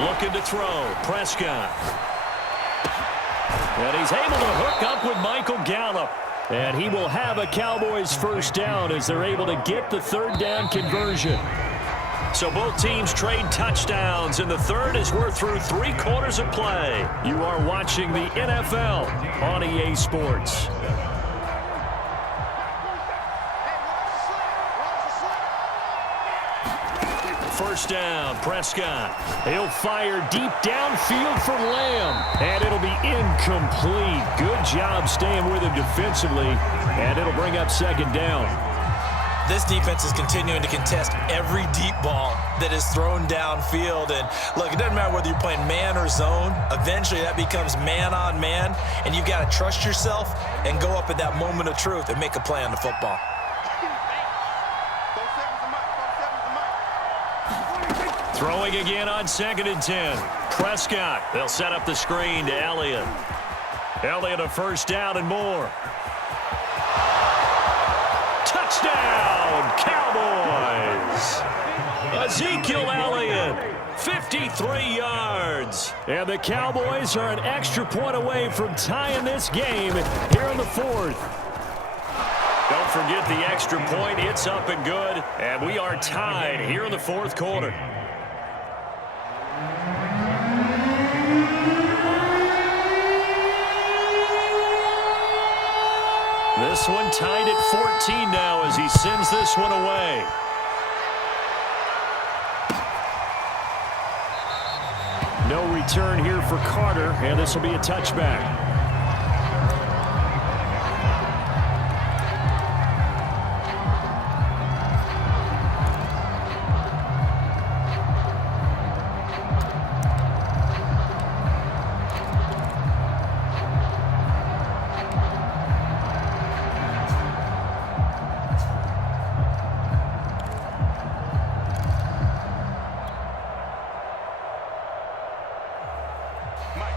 Looking to throw. Prescott. And he's able to hook up with Michael Gallup. And he will have a Cowboys first down as they're able to get the third down conversion. So both teams trade touchdowns in the third as we're through 3 quarters of play. You are watching the NFL on EA Sports. First down, Prescott. He'll fire deep downfield for Lamb. And it'll be incomplete. Good job staying with him defensively. And it'll bring up second down. This defense is continuing to contest every deep ball that is thrown downfield. And look, it doesn't matter whether you're playing man or zone. Eventually that becomes man on man. And you've got to trust yourself and go up at that moment of truth and make a play on the football. Throwing again on 2nd and 10. Prescott. They'll set up the screen to Elliott. Elliott a first down and more. Touchdown, Cowboys. Ezekiel Elliott, 53 yards. And the Cowboys are an extra point away from tying this game here in the 4th. Don't forget the extra point. It's up and good. And we are tied here in the 4th quarter. This one tied at 14 now as he sends this one away. No return here for Carter, and this will be a touchback.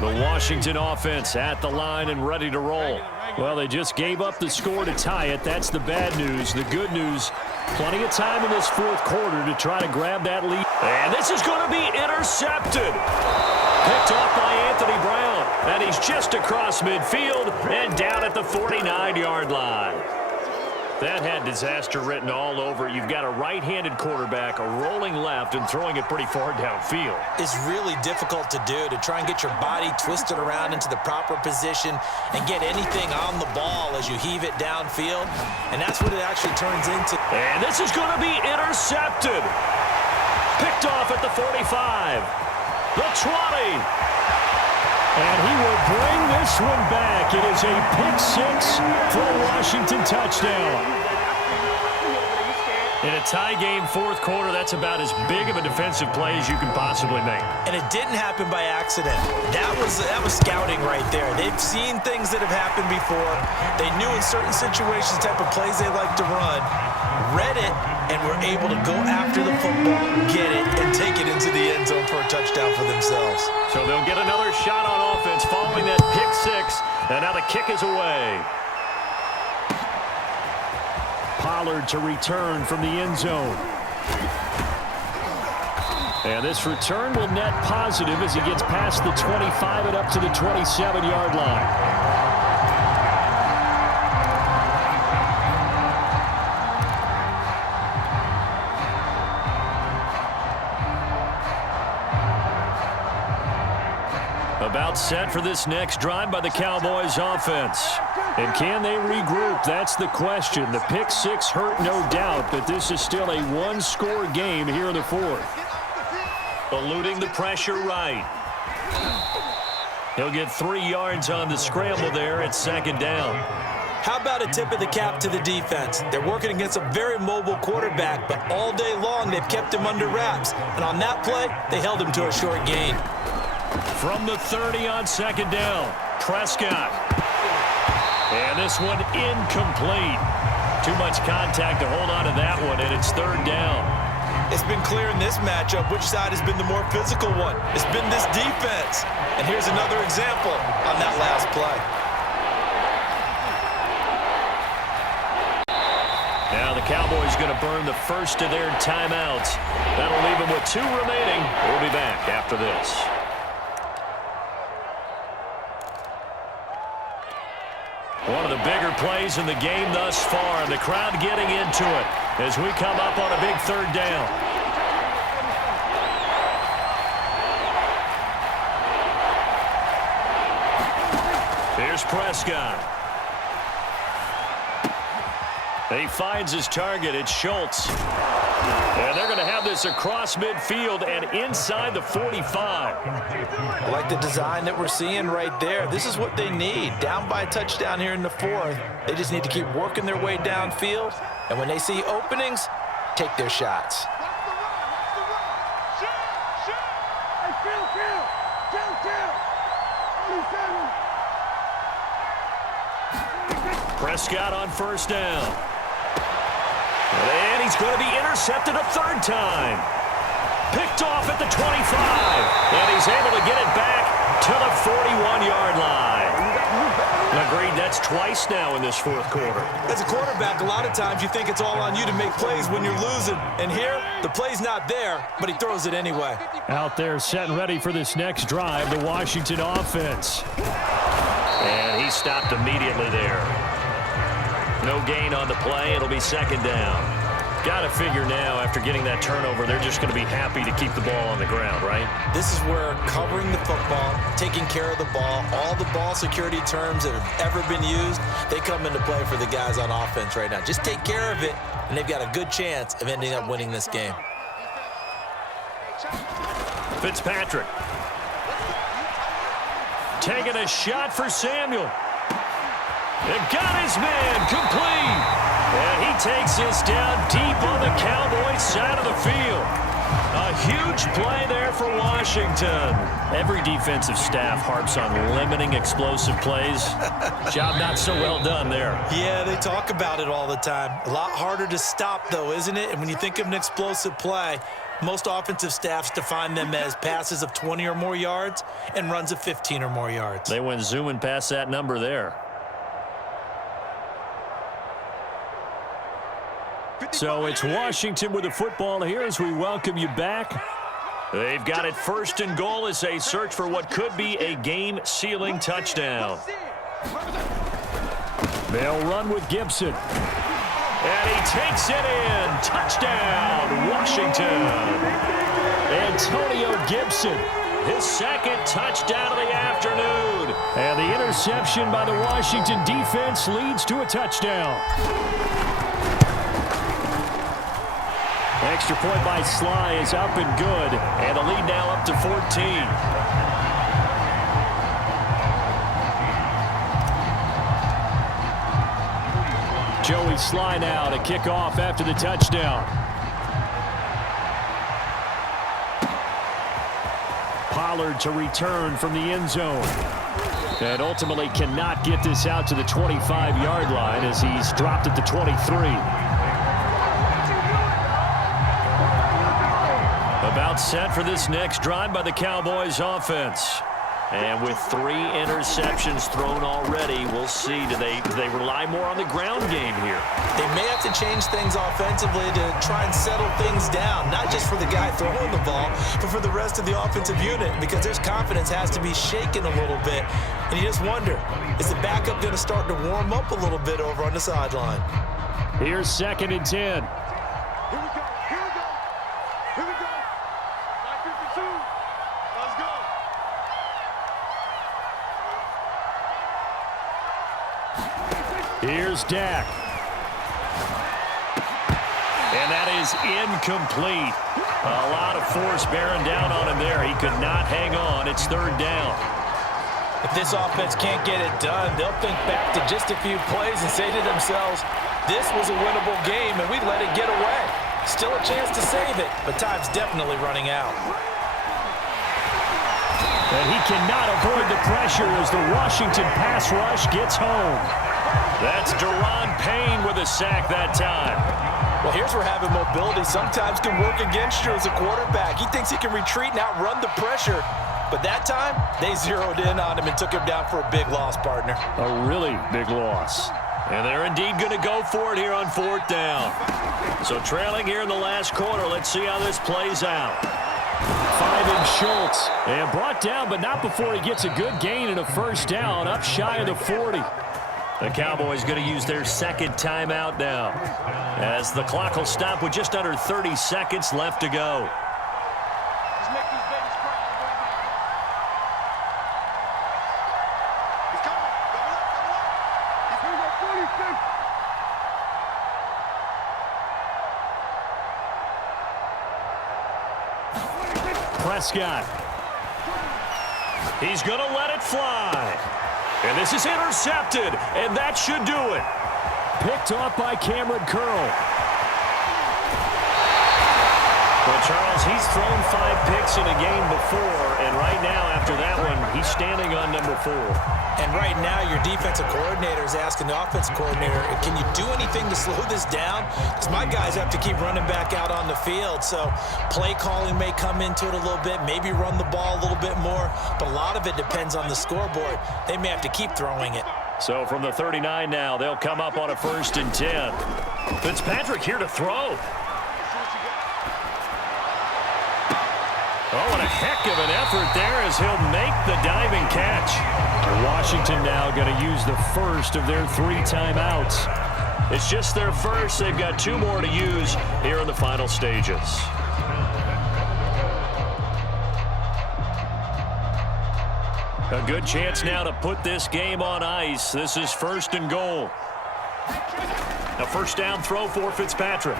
The Washington offense at the line and ready to roll. Well, they just gave up the score to tie it. That's the bad news. The good news, plenty of time in this 4th quarter to try to grab that lead. And this is going to be intercepted. Picked off by Anthony Brown. And he's just across midfield and down at the 49-yard line. That had disaster written all over it. You've got a right-handed quarterback, a rolling left, and throwing it pretty far downfield. It's really difficult to do, to try and get your body twisted around into the proper position and get anything on the ball as you heave it downfield. And that's what it actually turns into. And this is going to be intercepted. Picked off at the 45. The 20. And he will bring this one back. It is a pick-6 for a Washington touchdown. In a tie game 4th quarter, that's about as big of a defensive play as you can possibly make. And it didn't happen by accident. That was scouting right there. They've seen things that have happened before. They knew in certain situations type of plays they like to run, read it, and were able to go after the football, get it, and take it into the end zone for a touchdown for themselves. So they'll get another shot on offense following that pick-6, and now the kick is away. Pollard to return from the end zone. And this return will net positive as he gets past the 25 and up to the 27-yard line. About set for this next drive by the Cowboys offense. And can they regroup? That's the question. The pick-6 hurt, no doubt, but this is still a one-score game here in the 4th. Eluding the pressure right. He'll get 3 yards on the scramble there at 2nd down. How about a tip of the cap to the defense? They're working against a very mobile quarterback, but all day long they've kept him under wraps. And on that play, they held him to a short gain. From the 30 on 2nd down, Prescott. And this one incomplete. Too much contact to hold on to that one, and it's 3rd down. It's been clear in this matchup which side has been the more physical one. It's been this defense. And here's another example on that last play. Now the Cowboys going to burn the first of their timeouts. That'll leave them with 2 remaining. We'll be back after this. One of the bigger plays in the game thus far, and the crowd getting into it as we come up on a big 3rd down. Here's Prescott. He finds his target. It's Schultz. And they're going to have this across midfield and inside the 45. I like the design that we're seeing right there. This is what they need. Down by a touchdown here in the 4th. They just need to keep working their way downfield. And when they see openings, take their shots. Prescott on 1st down. And he's going to be intercepted a 3rd time. Picked off at the 25. And he's able to get it back to the 41-yard line. Agreed, that's twice now in this 4th quarter. As a quarterback, a lot of times you think it's all on you to make plays when you're losing. And here, the play's not there, but he throws it anyway. Out there set and ready for this next drive, the Washington offense. And he stopped immediately there. No gain on the play. It'll be 2nd down. Got to figure now, after getting that turnover, they're just going to be happy to keep the ball on the ground, right? This is where covering the football, taking care of the ball, all the ball security terms that have ever been used, they come into play for the guys on offense right now. Just take care of it, and they've got a good chance of ending up winning this game. Fitzpatrick. Taking a shot for Samuel. It got his man complete. And he takes this down deep on the Cowboys side of the field. A huge play there for Washington. Every defensive staff harps on limiting explosive plays. Job not so well done there. Yeah, they talk about it all the time. A lot harder to stop, though, isn't it? And when you think of an explosive play, most offensive staffs define them as passes of 20 or more yards and runs of 15 or more yards. They went zooming past that number there. So it's Washington with the football here as we welcome you back. They've got it 1st and goal as they search for what could be a game-sealing touchdown. They'll run with Gibson. And he takes it in. Touchdown, Washington. Antonio Gibson, his 2nd touchdown of the afternoon. And the interception by the Washington defense leads to a touchdown. Extra point by Sly is up and good. And the lead now up to 14. Joey Sly now to kick off after the touchdown. Pollard to return from the end zone. And ultimately cannot get this out to the 25-yard line as he's dropped at the 23. About set for this next drive by the Cowboys offense. And with 3 interceptions thrown already, we'll see. Do they rely more on the ground game here? They may have to change things offensively to try and settle things down, not just for the guy throwing the ball, but for the rest of the offensive unit, because their confidence has to be shaken a little bit. And you just wonder, is the backup going to start to warm up a little bit over on the sideline? Here's 2nd and 10. Here's Dak. And that is incomplete. A lot of force bearing down on him there. He could not hang on. It's 3rd down. If this offense can't get it done, they'll think back to just a few plays and say to themselves, this was a winnable game and we let it get away. Still a chance to save it, but time's definitely running out. And he cannot avoid the pressure as the Washington pass rush gets home. That's Deron Payne with a sack that time. Well, here's where having mobility sometimes can work against you as a quarterback. He thinks he can retreat and outrun the pressure. But that time, they zeroed in on him and took him down for a big loss, partner. A really big loss. And they're indeed going to go for it here on 4th down. So trailing here in the last quarter. Let's see how this plays out. 5 Schultz. And brought down, but not before he gets a good gain and a first down up shy of the 40. The Cowboys going to use their second timeout now, as the clock will stop with just under 30 seconds left to go. Prescott. He's going to let it fly. And this is intercepted, and that should do it. Picked off by Cameron Curl. Well, Charles, he's thrown 5 picks in a game before, and right now, after that one, he's standing on number 4. And right now, your defensive coordinator is asking the offensive coordinator, can you do anything to slow this down? Because my guys have to keep running back out on the field. So play calling may come into it a little bit, maybe run the ball a little bit more. But a lot of it depends on the scoreboard. They may have to keep throwing it. So from the 39 now, they'll come up on a 1st and 10. Fitzpatrick here to throw. Oh, and a heck of an effort there as he'll make the diving catch. Washington now going to use the first of their 3 timeouts. It's just their first. They've got 2 more to use here in the final stages. A good chance now to put this game on ice. This is 1st and goal. A first down throw for Fitzpatrick.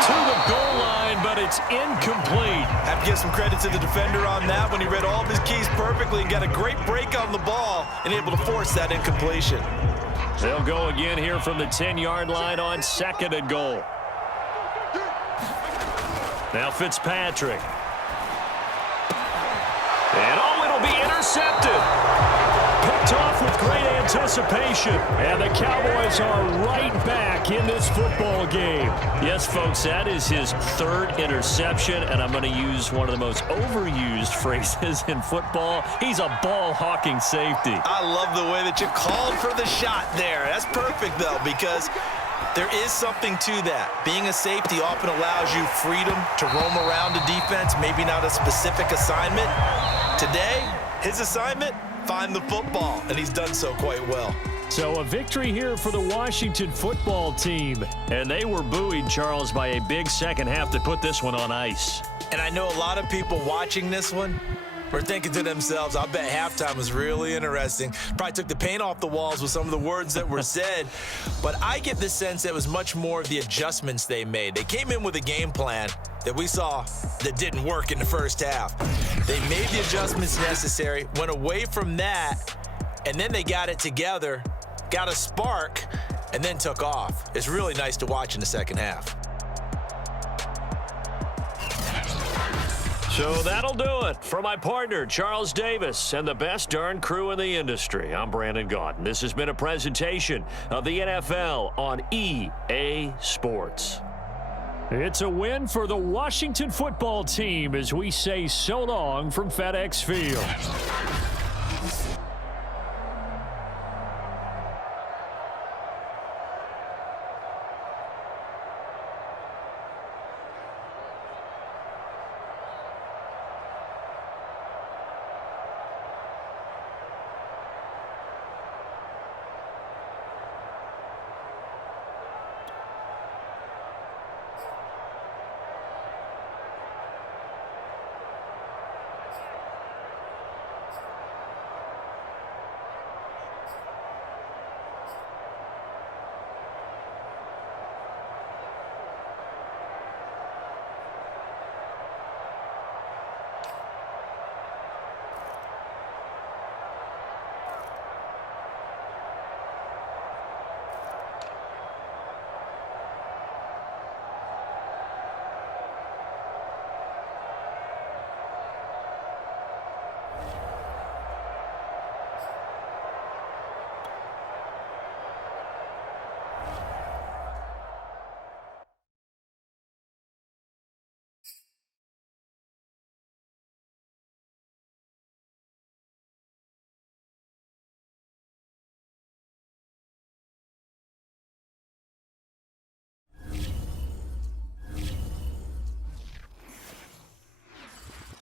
To the goal line, but it's incomplete. Have to give some credit to the defender on that when he read all of his keys perfectly and got a great break on the ball and able to force that incompletion. They'll go again here from the 10-yard line on 2nd and goal. Now Fitzpatrick. And oh, it'll be intercepted. Picked off with great anticipation. And the Cowboys are right back in this football game. Yes, folks, that is his 3rd interception, and I'm going to use one of the most overused phrases in football. He's a ball-hawking safety. I love the way that you called for the shot there. That's perfect, though, because there is something to that. Being a safety often allows you freedom to roam around a defense, maybe not a specific assignment. Today, his assignment, find the football, and he's done so quite well. So a victory here for the Washington football team. And they were buoyed, Charles, by a big second half to put this one on ice. And I know a lot of people watching this one were thinking to themselves, I bet halftime was really interesting. Probably took the paint off the walls with some of the words that were said. But I get the sense that it was much more of the adjustments they made. They came in with a game plan that we saw that didn't work in the first half. They made the adjustments necessary, went away from that, and then they got it together, got a spark, and then took off. It's really nice to watch in the second half. So that'll do it. For my partner, Charles Davis, and the best darn crew in the industry, I'm Brandon Gaudin. This has been a presentation of the NFL on EA Sports. It's a win for the Washington football team as we say so long from FedEx Field.